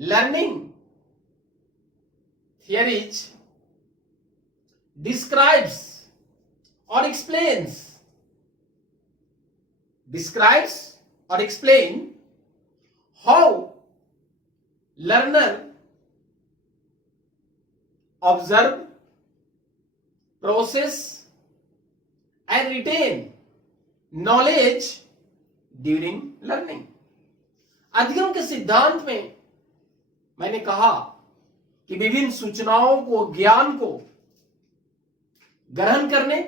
learning theories describes or explains how learner observe, process and retain knowledge during learning। अधिगम के सिद्धांत में मैंने कहा कि विभिन्न सूचनाओं को, ज्ञान को ग्रहण करने,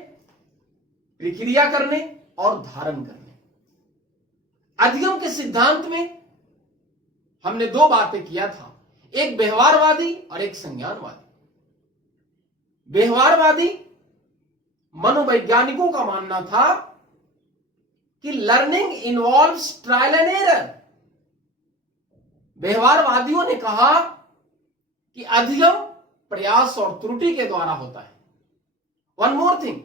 प्रक्रिया करने और धारण करने। अधिगम के सिद्धांत में हमने दो बातें किया था, एक व्यवहारवादी और एक संज्ञानवादी। व्यवहारवादी मनोवैज्ञानिकों का मानना था कि learning involves trial and error. व्यवहारवादियों ने कहा कि अधिगम प्रयास और त्रुटि के द्वारा होता है। One more thing,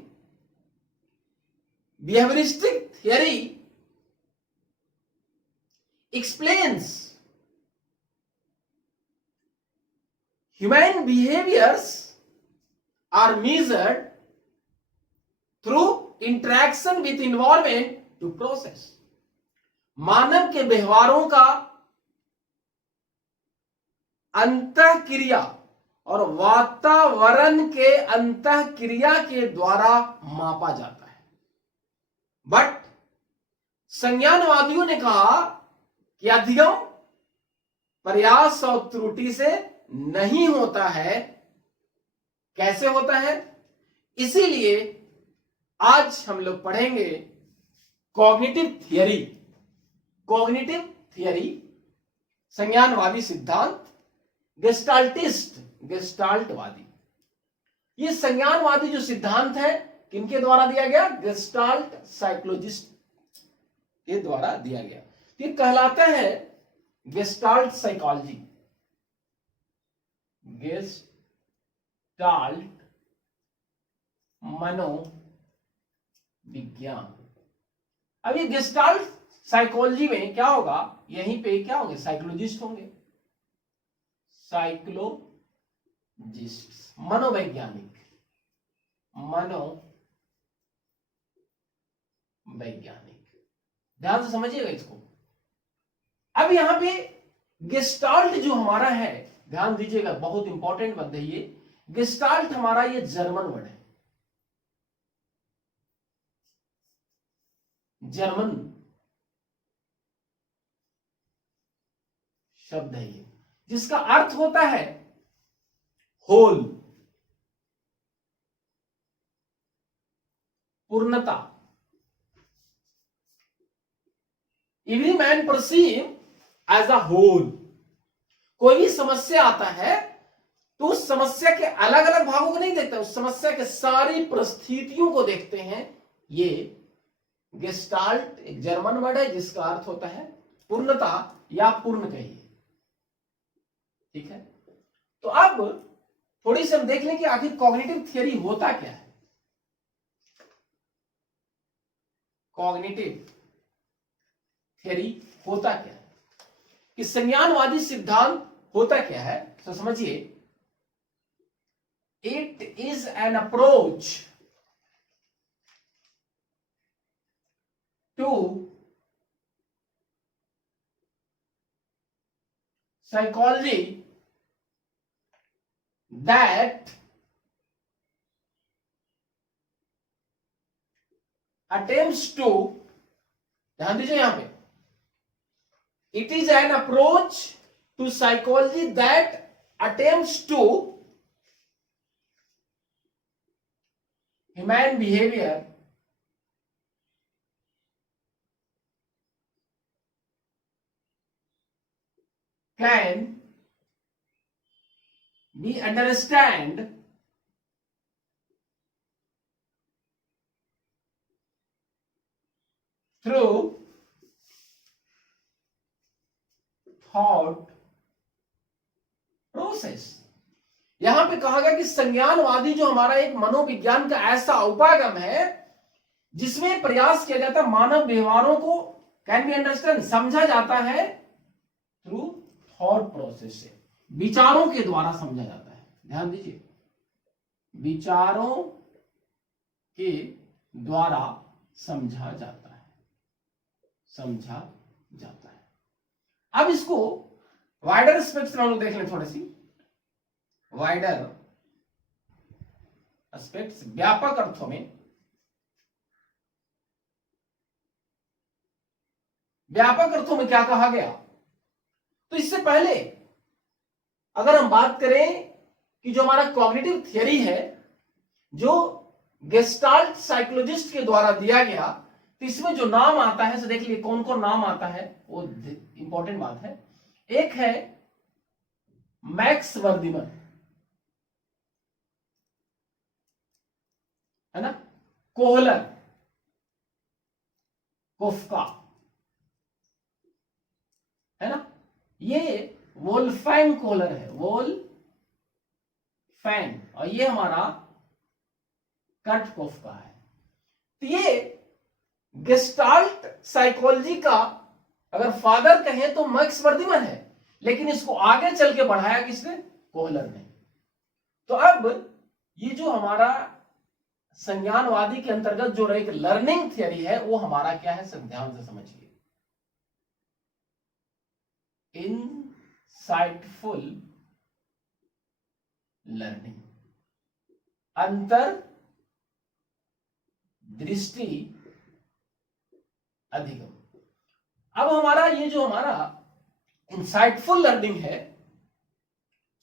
behaviouristic theory explains human behaviors are measured through interaction with environment to process। मानव के व्यवहारों का अंतःक्रिया और वातावरण के अंतःक्रिया के द्वारा मापा जाता है। बट संज्ञानवादियों ने कहा कि अधिगम प्रयास और त्रुटि से नहीं होता है। कैसे होता है? इसीलिए आज हम लोग पढ़ेंगे कॉग्निटिव थियरी। कॉग्निटिव थियरी, संज्ञानवादी सिद्धांत, गेस्टाल्टवादी। ये संज्ञानवादी जो सिद्धांत है किनके द्वारा दिया गया? गेस्टाल्ट साइकोलॉजिस्ट के द्वारा दिया गया। ये कहलाता है गेस्टाल्ट साइकोलॉजी, गेस्टाल्ट मनोविज्ञान। अब ये गेस्टाल्ट साइकोलॉजी में क्या होगा? यहीं पे क्या होंगे? साइकोलॉजिस्ट होंगे, साइकोलॉजिस्ट, मनोवैज्ञानिक, ध्यान से समझिएगा इसको। अब यहां पे गेस्टाल्ट जो हमारा है, ध्यान दीजिएगा, बहुत इंपॉर्टेंट बात है ये। गेस्टाल्ट हमारा ये जर्मन वर्ड है, जर्मन शब्द है ये, जिसका अर्थ होता है होल, पूर्णता। Every man perceive as a whole. कोई भी समस्या आता है तो उस समस्या के अलग अलग भागों को नहीं देखता, उस समस्या के सारी परिस्थितियों को देखते हैं। ये गेस्टाल्ट एक जर्मन वर्ड है जिसका अर्थ होता है पूर्णता या पूर्ण कहिए। ठीक है, तो अब थोड़ी सी हम देख लें कि आखिर कॉग्निटिव थियरी होता क्या है। कॉग्निटिव थियरी होता क्या है, कि संज्ञानवादी सिद्धांत होता क्या है, तो समझिए। It is an approach to psychology that attempts to, ध्यान दीजिए यहां पे, it is an approach to psychology that attempts to human behavior can be understand through thought process. यहां पे कहा गया कि संज्ञानवादी जो हमारा एक मनोविज्ञान का ऐसा उपागम है जिसमें प्रयास किया जाता है मानव व्यवहारों को कैन बी अंडरस्टैंड, समझा जाता है थ्रू थॉट प्रोसेस से, विचारों के द्वारा समझा जाता है। ध्यान दीजिए, विचारों के द्वारा समझा जाता है, समझा जाता है। अब इसको वाइडर एस्पेक्ट्स में हम लोग देख लें, थोड़ी सी वाइडर एस्पेक्ट्स, व्यापक अर्थों में। व्यापक अर्थों में क्या कहा गया? तो इससे पहले अगर हम बात करें कि जो हमारा कॉग्निटिव थियरी है, जो गेस्टाल्ट साइकोलॉजिस्ट के द्वारा दिया गया, तो इसमें जो नाम आता है, से देख लिए कौन कौन नाम आता है, वो इंपॉर्टेंट बात है। एक है मैक्स वर्दिमन, है ना, कोहलर, कोफ्का, है ना, ये वोल्फैंग कोहलर है, वोल्फैंग, और ये हमारा कर्ट कोफ्का है। तो ये गेस्टाल्ट साइकोलॉजी का अगर फादर कहें तो मैक्स वर्दिमन है, लेकिन इसको आगे चल के बढ़ाया किसने? कोहलर ने। तो अब ये जो हमारा संज्ञानवादी के अंतर्गत जो एक लर्निंग थियरी है, वो हमारा क्या है, सब ध्यान से समझिए। इनसाइटफुल लर्निंग, अंतर दृष्टि अधिगम। अब हमारा ये जो हमारा इंसाइटफुल लर्निंग है,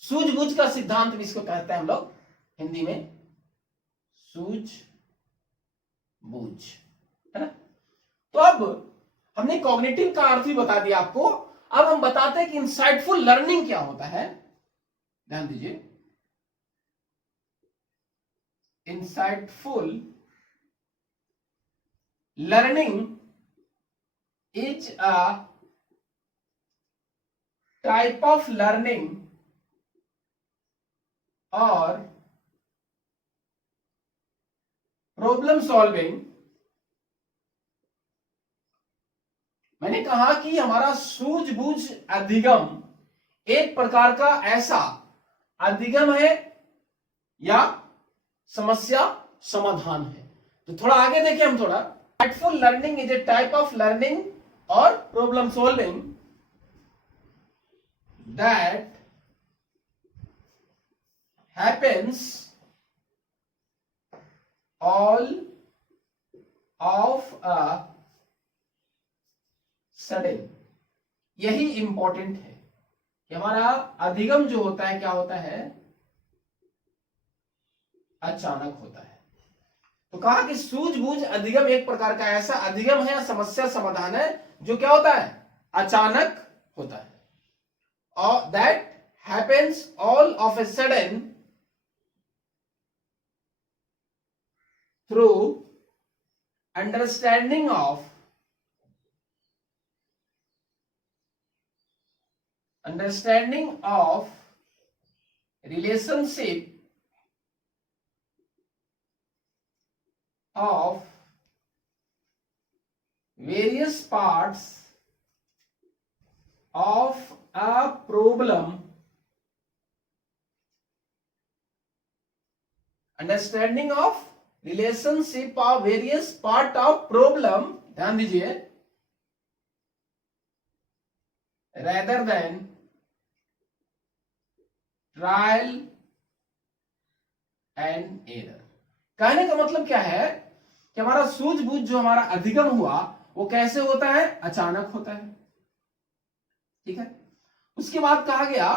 सूझबूझ का सिद्धांत भी इसको कहते हैं हम लोग हिंदी में, सूझबूझ, है ना। तो अब हमने कॉग्निटिव का अर्थ भी बता दिया आपको। अब हम बताते हैं कि इंसाइटफुल लर्निंग क्या होता है। ध्यान दीजिए, insightful learning is a type of learning or problem solving। मैंने कहा कि हमारा सूझबूझ अधिगम एक प्रकार का ऐसा अधिगम है या समस्या समाधान है। तो थोड़ा आगे देखिए हम, थोड़ा insightful learning is a type of learning or problem solving that happens all of a sudden। यही इंपॉर्टेंट है कि हमारा अधिगम जो होता है, क्या होता है, अचानक होता है। तो कहा कि सूझबूझ अधिगम एक प्रकार का ऐसा अधिगम है या समस्या समाधान है जो क्या होता है, अचानक होता है, और that happens all of a sudden through understanding of relationship of various parts of a problem, understanding of relationship of various part of problem, ध्यान दीजिए, rather than trial and error। कहने का मतलब क्या है कि हमारा सूझबूझ जो हमारा अधिगम हुआ, वो कैसे होता है, अचानक होता है। ठीक है। उसके बाद कहा गया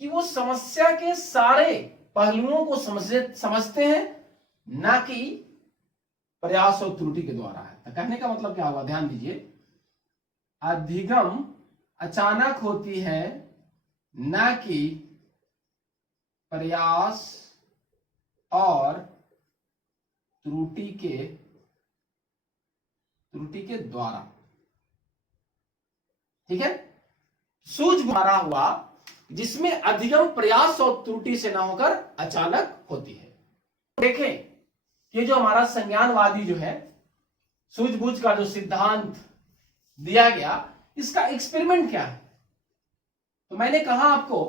कि वो समस्या के सारे पहलुओं को समझते हैं, ना कि प्रयास और त्रुटि के द्वारा है। तो कहने का मतलब क्या हुआ, ध्यान दीजिए, अधिगम अचानक होती है, ना कि प्रयास और त्रुटि के द्वारा। ठीक है। सूझ मारा हुआ जिसमें अधिगम प्रयास और त्रुटि से ना होकर अचानक होती है। देखें, ये जो हमारा संज्ञानवादी जो है, सूझबूझ का जो सिद्धांत दिया गया, इसका एक्सपेरिमेंट क्या है। तो मैंने कहा आपको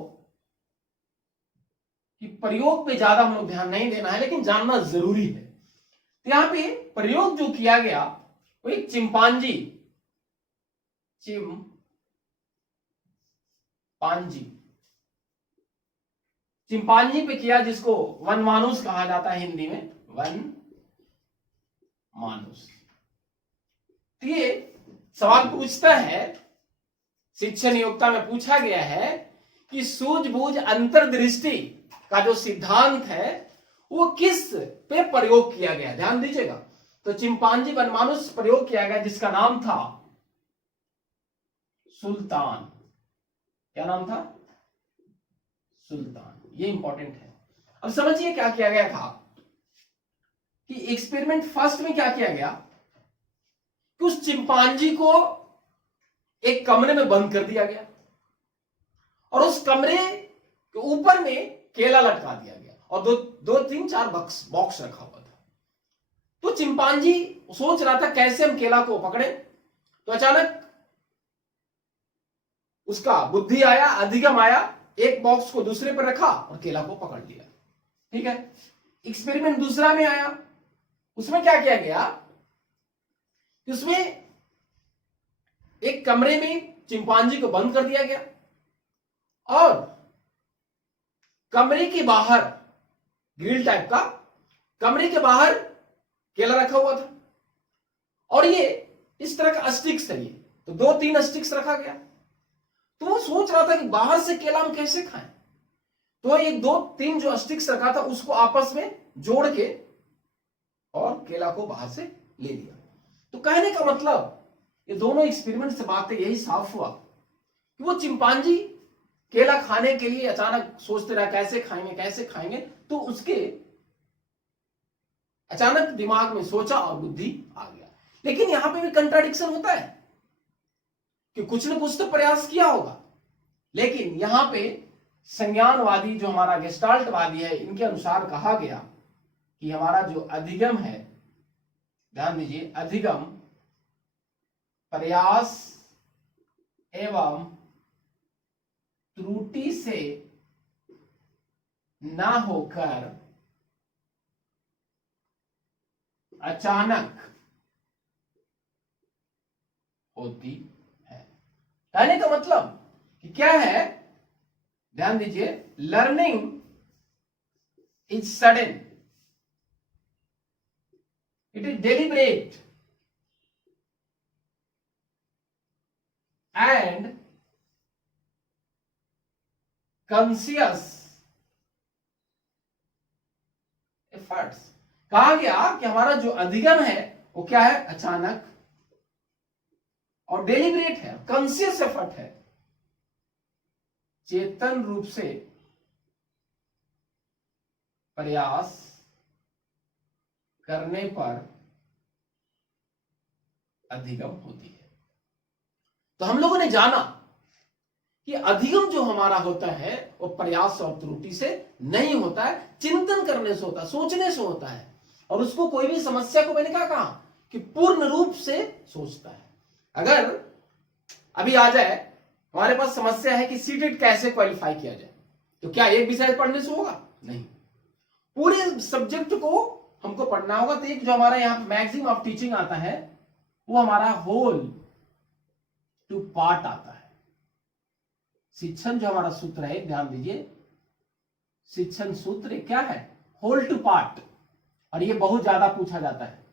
कि प्रयोग पे ज्यादा हम लोग ध्यान नहीं देना है, लेकिन जानना जरूरी है। तो यहां पे प्रयोग जो किया गया वो एक चिंपांजी चिंपांजी पे किया, जिसको वन मानुस कहा जाता है हिंदी में, वन मानुस। तो ये सवाल पूछता है, शिक्षण नियोक्ता में पूछा गया है कि सूझबूझ अंतर्दृष्टि का जो सिद्धांत है वो किस पे प्रयोग किया गया। ध्यान दीजिएगा, तो चिंपांजी वनमानुष प्रयोग किया गया, जिसका नाम था सुल्तान। क्या नाम था? सुल्तान। ये इंपॉर्टेंट है। अब समझिए क्या किया गया था कि एक्सपेरिमेंट फर्स्ट में क्या किया गया कि उस चिंपांजी को एक कमरे में बंद कर दिया गया और उस कमरे के ऊपर में केला लटका दिया गया और दो तीन चार बॉक्स रखा हुआ था। तो चिंपांजी सोच रहा था कैसे हम केला को पकड़े। तो अचानक उसका बुद्धि आया, अधिगम आया, एक बॉक्स को दूसरे पर रखा और केला को पकड़ लिया। ठीक है। एक्सपेरिमेंट दूसरा में आया, उसमें क्या किया गया, उसमें एक कमरे में चिंपांजी को बंद कर दिया गया और कमरे के बाहर, ग्रिल टाइप का, कमरे के बाहर केला रखा हुआ था और ये इस तरह का स्टिक्स है। ये तो दो तीन स्टिक्स रखा गया। तो वो सोच रहा था कि बाहर से केला हम कैसे खाएं। तो एक दो तीन जो स्टिक्स रखा था उसको आपस में जोड़ के और केला को बाहर से ले लिया। तो कहने का मतलब ये दोनों एक्सपेरिमेंट से बातें यही साफ हुआ कि वो चिंपांजी केला खाने के लिए अचानक सोचते रहा कैसे खाएंगे, तो उसके अचानक दिमाग में सोचा और बुद्धि आ गया। लेकिन यहां पे भी कंट्राडिक्शन होता है कि कुछ न कुछ तो प्रयास किया होगा, लेकिन यहां पे संज्ञानवादी जो हमारा गेस्टाल्टवादी है, इनके अनुसार कहा गया कि हमारा जो अधिगम है, ध्यान दीजिए, अधिगम प्रयास एवं त्रुटि से ना होकर अचानक होती है। कहने का मतलब कि क्या है, ध्यान दीजिए, learning is sudden, it is deliberate and conscious efforts. कहा गया कि हमारा जो अधिगम है वो क्या है, अचानक और डेलिब्रेट है, कॉन्शियस एफर्ट है, चेतन रूप से प्रयास करने पर अधिगम होती है। तो हम लोगों ने जाना कि अधिगम जो हमारा होता है वो प्रयास और त्रुटि से नहीं होता है, चिंतन करने से होता है, सोचने से होता है। और उसको कोई भी समस्या को, मैंने क्या कहा कि पूर्ण रूप से सोचता है। अगर अभी आ जाए हमारे पास समस्या है कि सीटेट कैसे क्वालिफाई किया जाए, तो क्या एक विषय पढ़ने से होगा? नहीं, पूरे सब्जेक्ट को हमको पढ़ना होगा। तो एक जो हमारा यहाँ मैक्सिमम ऑफ टीचिंग आता है वो हमारा होल टू पार्ट आता है। शिक्षण जो हमारा सूत्र है, ध्यान दीजिए, शिक्षण सूत्र क्या है, होल टू पार्ट। और ये बहुत ज्यादा पूछा जाता है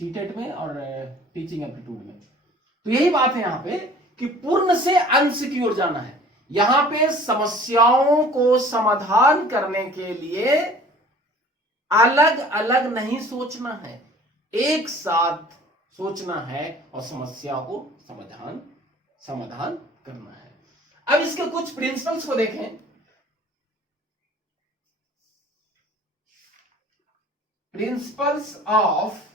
सीटेट में और टीचिंग एप्टीट्यूड में। तो यही बात है यहां पे कि पूर्ण से अंश की ओर जाना है। यहां पे समस्याओं को समाधान करने के लिए अलग अलग नहीं सोचना है, एक साथ सोचना है और समस्या को समाधान करना है। अब इसके कुछ प्रिंसिपल्स को देखें। Principles of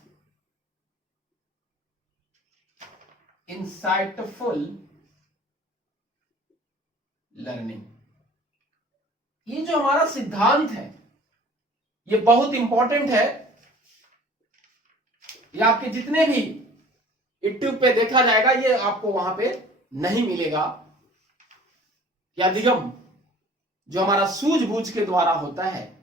insightful learning. ये जो हमारा सिद्धांत है ये बहुत इंपॉर्टेंट है। ये आपके जितने भी यूट्यूब पे देखा जाएगा, ये आपको वहां पे नहीं मिलेगा। या अधिगम जो हमारा सूझबूझ के द्वारा होता है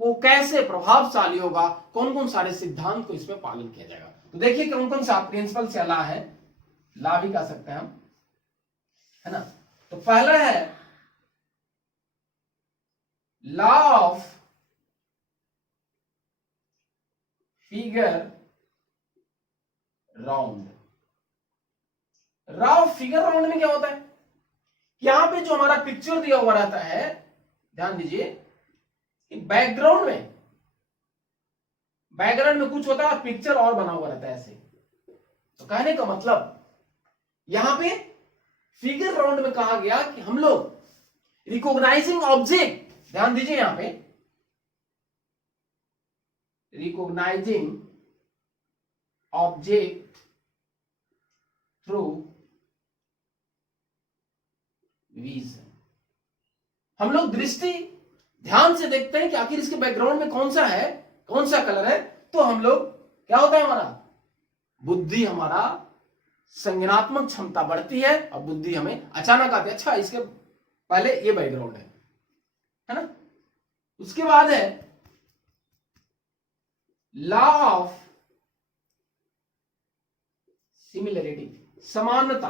वो कैसे प्रभावशाली होगा, कौन कौन सारे सिद्धांत को इसमें पालन किया जाएगा। तो देखिए कौन कौन सा प्रिंसिपल्स या ला है, ला भी कह सकते हैं हम, है ना। तो पहला है law of figure round. Law of figure round में क्या होता है, यहां पे जो हमारा पिक्चर दिया हुआ रहता है, ध्यान दीजिए कि बैकग्राउंड में कुछ होता है, पिक्चर और बना हुआ रहता है ऐसे। तो कहने का मतलब यहां पे फिगर राउंड में कहा गया कि हम लोग रिकॉग्नाइजिंग ऑब्जेक्ट, ध्यान दीजिए यहां पे रिकॉग्नाइजिंग ऑब्जेक्ट थ्रू विजन, हम लोग दृष्टि ध्यान से देखते हैं कि आखिर इसके बैकग्राउंड में कौन सा है, कौन सा कलर है। तो हम लोग क्या होता है, हमारा बुद्धि, हमारा संज्ञानात्मक क्षमता बढ़ती है और बुद्धि हमें अचानक आती है, अच्छा इसके पहले ये बैकग्राउंड है ना। उसके बाद है लॉ ऑफ सिमिलरिटी, समानता।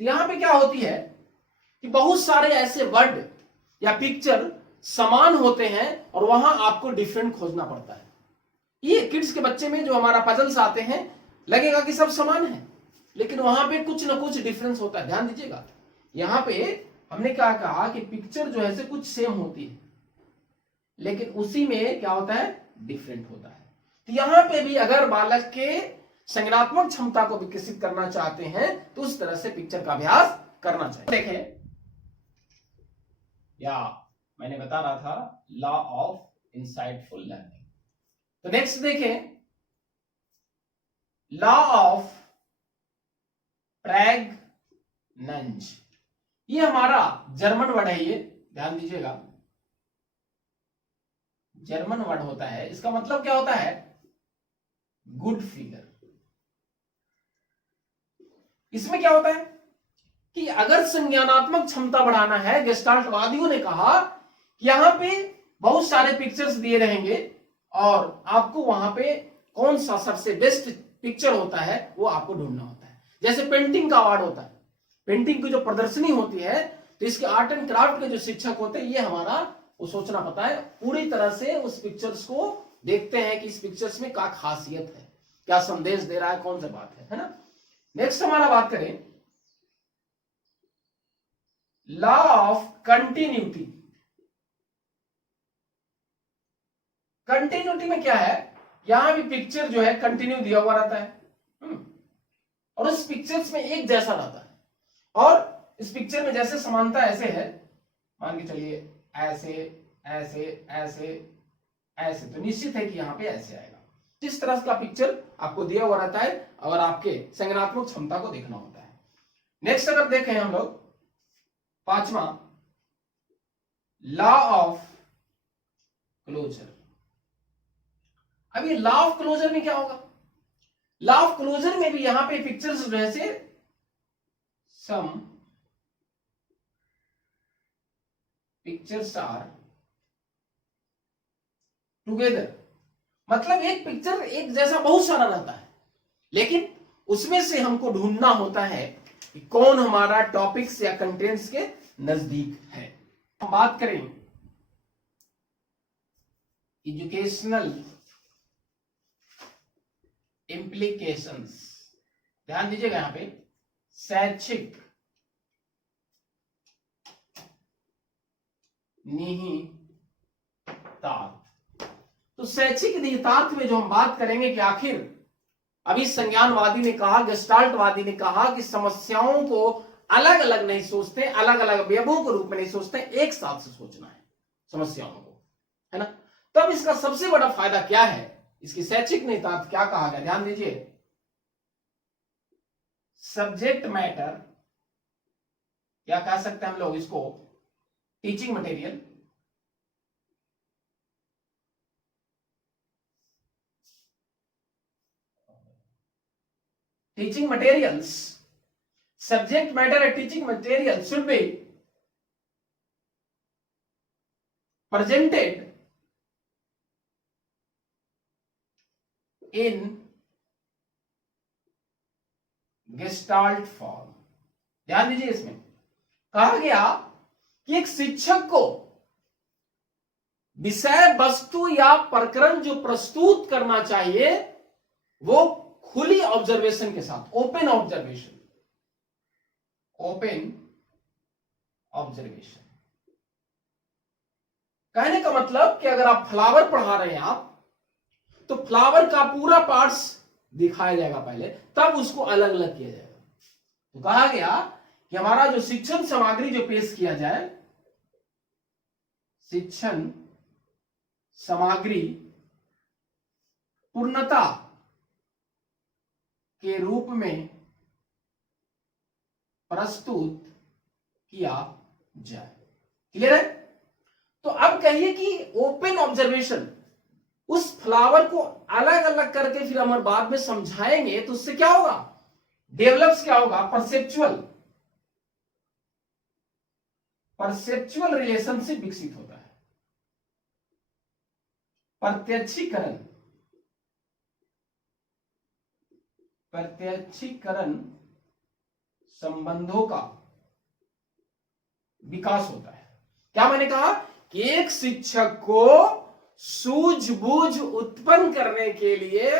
तो यहां पे क्या होती है कि बहुत सारे ऐसे वर्ड या पिक्चर समान होते हैं और वहां आपको डिफरेंट खोजना पड़ता है। ये किड्स के बच्चे में जो हमारा पजल्स आते हैं लगेगा कि सब समान है, लेकिन वहां पे कुछ ना कुछ डिफरेंस होता है। ध्यान दीजिएगा, यहां पे हमने क्या कहा कि पिक्चर जो है से कुछ सेम होती है, लेकिन उसी में क्या होता है, डिफरेंट होता है। तो यहां पे भी अगर बालक के संज्ञानात्मक क्षमता को विकसित करना चाहते हैं तो उस तरह से पिक्चर का अभ्यास करना चाहिए। देखें, या मैंने बता रहा था लॉ ऑफ इंसाइटफुल लर्निंग। तो नेक्स्ट देखें, लॉ ऑफ प्रेग्नेंज। ये हमारा जर्मन वर्ड है, ये ध्यान दीजिएगा, जर्मन वर्ड होता है। इसका मतलब क्या होता है, गुड फिगर। इसमें क्या होता है कि अगर संज्ञानात्मक क्षमता बढ़ाना है, गेस्टाल्टवादियों ने कहा कि यहां पे बहुत सारे पिक्चर्स दिए रहेंगे और आपको वहां पे कौन सा सबसे बेस्ट पिक्चर होता है वो आपको ढूंढना होता है। जैसे पेंटिंग का अवार्ड होता है, पेंटिंग की जो प्रदर्शनी होती है, तो इसके आर्ट एंड क्राफ्ट के जो शिक्षक होते हैं, ये हमारा वो सोचना पता है, पूरी तरह से उस पिक्चर्स को देखते हैं कि इस पिक्चर्स में क्या खासियत है, क्या संदेश दे रहा है, कौन सा बात है ना। नेक्स्ट हमारा बात करें लॉ ऑफ कंटिन्यूटी। कंटिन्यूटी में क्या है, यहां भी पिक्चर जो है कंटिन्यू दिया हुआ रहता है और उस पिक्चर्स में एक जैसा रहता है और इस पिक्चर में जैसे समानता ऐसे है, मान के चलिए ऐसे ऐसे ऐसे ऐसे, तो निश्चित है कि यहां पे ऐसे आएगा। जिस तरह का पिक्चर आपको दिया हुआ रहता है और आपके संज्ञानात्मक क्षमता को देखना होता है। नेक्स्ट अगर देखें हम लोग, पांचवा लॉ ऑफ क्लोजर। अब ये लॉ ऑफ क्लोजर में क्या होगा, लॉ ऑफ क्लोजर में भी यहां पे पिक्चर्स जैसे सम पिक्चर्स आर टुगेदर, मतलब एक पिक्चर एक जैसा बहुत सारा रहता है, लेकिन उसमें से हमको ढूंढना होता है कि कौन हमारा टॉपिक्स या कंटेंट्स के नजदीक है। हम बात करें एजुकेशनल इंप्लीकेशंस, ध्यान दीजिएगा यहां पे शैक्षिक निहितार्थ। तो शैक्षिक निहितार्थ में जो हम बात करेंगे कि आखिर अभी संज्ञानवादी ने कहा, गेस्टाल्टवादी ने कहा कि समस्याओं को अलग अलग नहीं सोचते, अलग अलग अवयवों के रूप में नहीं सोचते, एक साथ से सोचना है समस्याओं को, है ना। तब इसका सबसे बड़ा फायदा क्या है, इसकी शैक्षिक निहितार्थ क्या कहा गया, ध्यान दीजिए, सब्जेक्ट मैटर, क्या कह सकते हैं हम लोग इसको, teaching material, teaching materials subject matter and teaching material should be presented in gestalt form. ध्यान दीजिए, इसमें कहा गया कि एक शिक्षक को विषय वस्तु या प्रकरण जो प्रस्तुत करना चाहिए वो खुली ऑब्जर्वेशन के साथ, ओपन ऑब्जर्वेशन, ओपन ऑब्जर्वेशन। कहने का मतलब कि अगर आप फ्लावर पढ़ा रहे हैं आप, तो फ्लावर का पूरा पार्ट्स दिखाया जाएगा पहले, तब उसको अलग अलग किया जाएगा। तो कहा गया कि हमारा जो शिक्षण सामग्री जो पेश किया जाए, शिक्षण सामग्री पूर्णता के रूप में प्रस्तुत किया जाए। क्लियर है? तो अब कहिए कि ओपन ऑब्जर्वेशन, उस फ्लावर को अलग अलग करके फिर हम बाद में समझाएंगे, तो उससे क्या होगा, डेवलप्स क्या होगा, परसेप्चुअल रिलेशनशिप विकसित होता है। प्रत्यक्षीकरण संबंधों का विकास होता है। क्या मैंने कहा कि एक शिक्षक को सूझबूझ उत्पन्न करने के लिए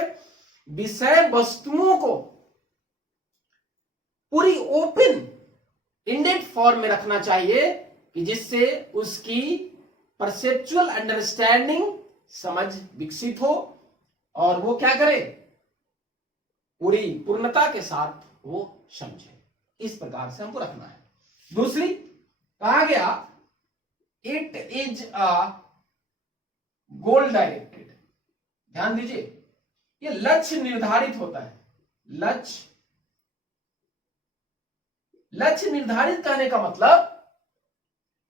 विषय वस्तुओं को पूरी ओपन इंडेड फॉर्म में रखना चाहिए, कि जिससे उसकी परसेप्चुअल अंडरस्टैंडिंग, समझ विकसित हो और वो क्या करे, पूरी पूर्णता के साथ वो समझे। इस प्रकार से हमको रखना है। दूसरी कहा गया it is a goal directed. ध्यान दीजिए, ये लक्ष्य निर्धारित होता है। लक्ष्य निर्धारित करने का मतलब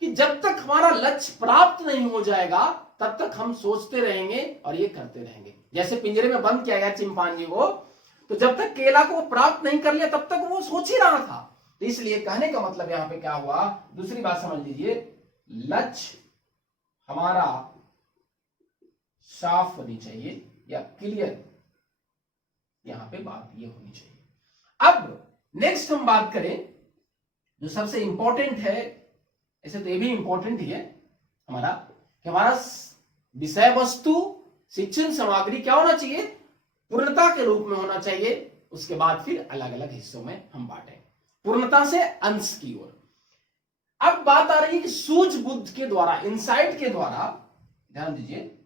कि जब तक हमारा लक्ष्य प्राप्त नहीं हो जाएगा तब तक हम सोचते रहेंगे और ये करते रहेंगे। जैसे पिंजरे में बंद किया गया चिंपांजी को, तो जब तक केला को प्राप्त नहीं कर लिया तब तक वो सोच ही रहा था। तो इसलिए कहने का मतलब यहां पे क्या हुआ, दूसरी बात समझ लीजिए, लक्ष्य हमारा साफ होनी चाहिए या क्लियर, यहां पे बात ये होनी चाहिए। अब नेक्स्ट हम बात करें जो सबसे इंपॉर्टेंट है, ऐसे तो ये भी इंपॉर्टेंट ही है हमारा, कि हमारा विषय वस्तु शिक्षण सामग्री क्या होना चाहिए, पूर्णता के रूप में होना चाहिए। उसके बाद फिर अलग अलग हिस्सों में हम बांटें, पूर्णता से अंश की ओर। अब बात आ रही है कि सूझबूझ के द्वारा, इंसाइट के द्वारा, ध्यान दीजिए,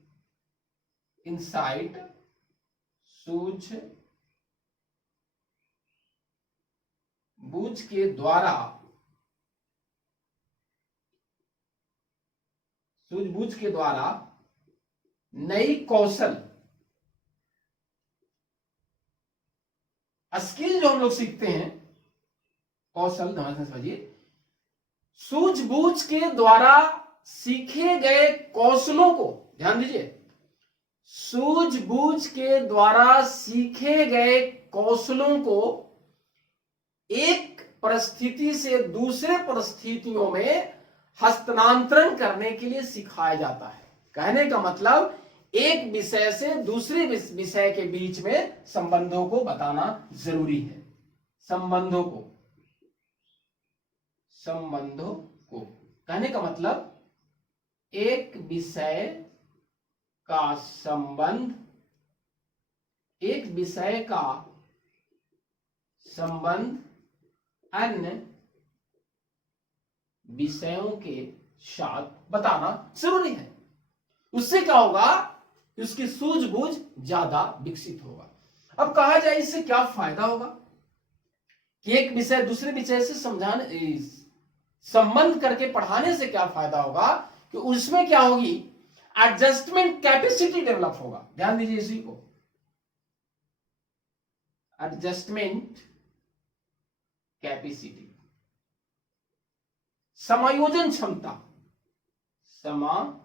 इंसाइट, सूझबूझ के द्वारा, सूझबूझ के द्वारा नई कौशल, स्किल जो हम लोग सीखते हैं, कौशल समझिए, सूझबूझ के द्वारा सीखे गए कौशलों को, ध्यान दीजिए, सूझबूझ के द्वारा सीखे गए कौशलों को एक परिस्थिति से दूसरे परिस्थितियों में हस्तांतरण करने के लिए सिखाया जाता है। कहने का मतलब एक विषय से दूसरे विषय के बीच में संबंधों को बताना जरूरी है। संबंधों को कहने का मतलब एक विषय का संबंध, एक विषय का संबंध अन्य विषयों के साथ बताना जरूरी है। उससे क्या होगा, उसकी सूझबूझ ज्यादा विकसित होगा। अब कहा जाए इससे क्या फायदा होगा, कि एक विषय दूसरे विषय से समझाने, संबंध करके पढ़ाने से क्या फायदा होगा, कि उसमें क्या होगी, एडजस्टमेंट कैपेसिटी डेवलप होगा। ध्यान दीजिए इसी को, एडजस्टमेंट कैपेसिटी, समायोजन क्षमता, समायोजन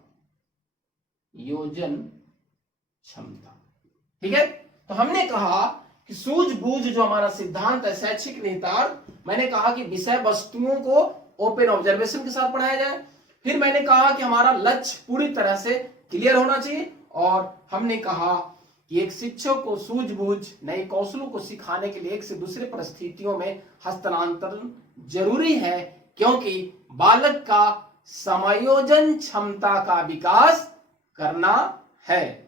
क्षमता। ठीक है, तो हमने कहा कि सूझबूझ जो हमारा सिद्धांत है, शैक्षिक निहितार्थ, मैंने कहा कि विषय वस्तुओं को ओपन ऑब्जर्वेशन के साथ पढ़ाया जाए। फिर मैंने कहा कि हमारा लक्ष्य पूरी तरह से क्लियर होना चाहिए, और हमने कहा कि एक शिक्षक को सूझबूझ नए कौशलों को सिखाने के लिए एक से दूसरे परिस्थितियों में हस्तांतरण जरूरी है, क्योंकि बालक का समायोजन क्षमता का विकास करना है।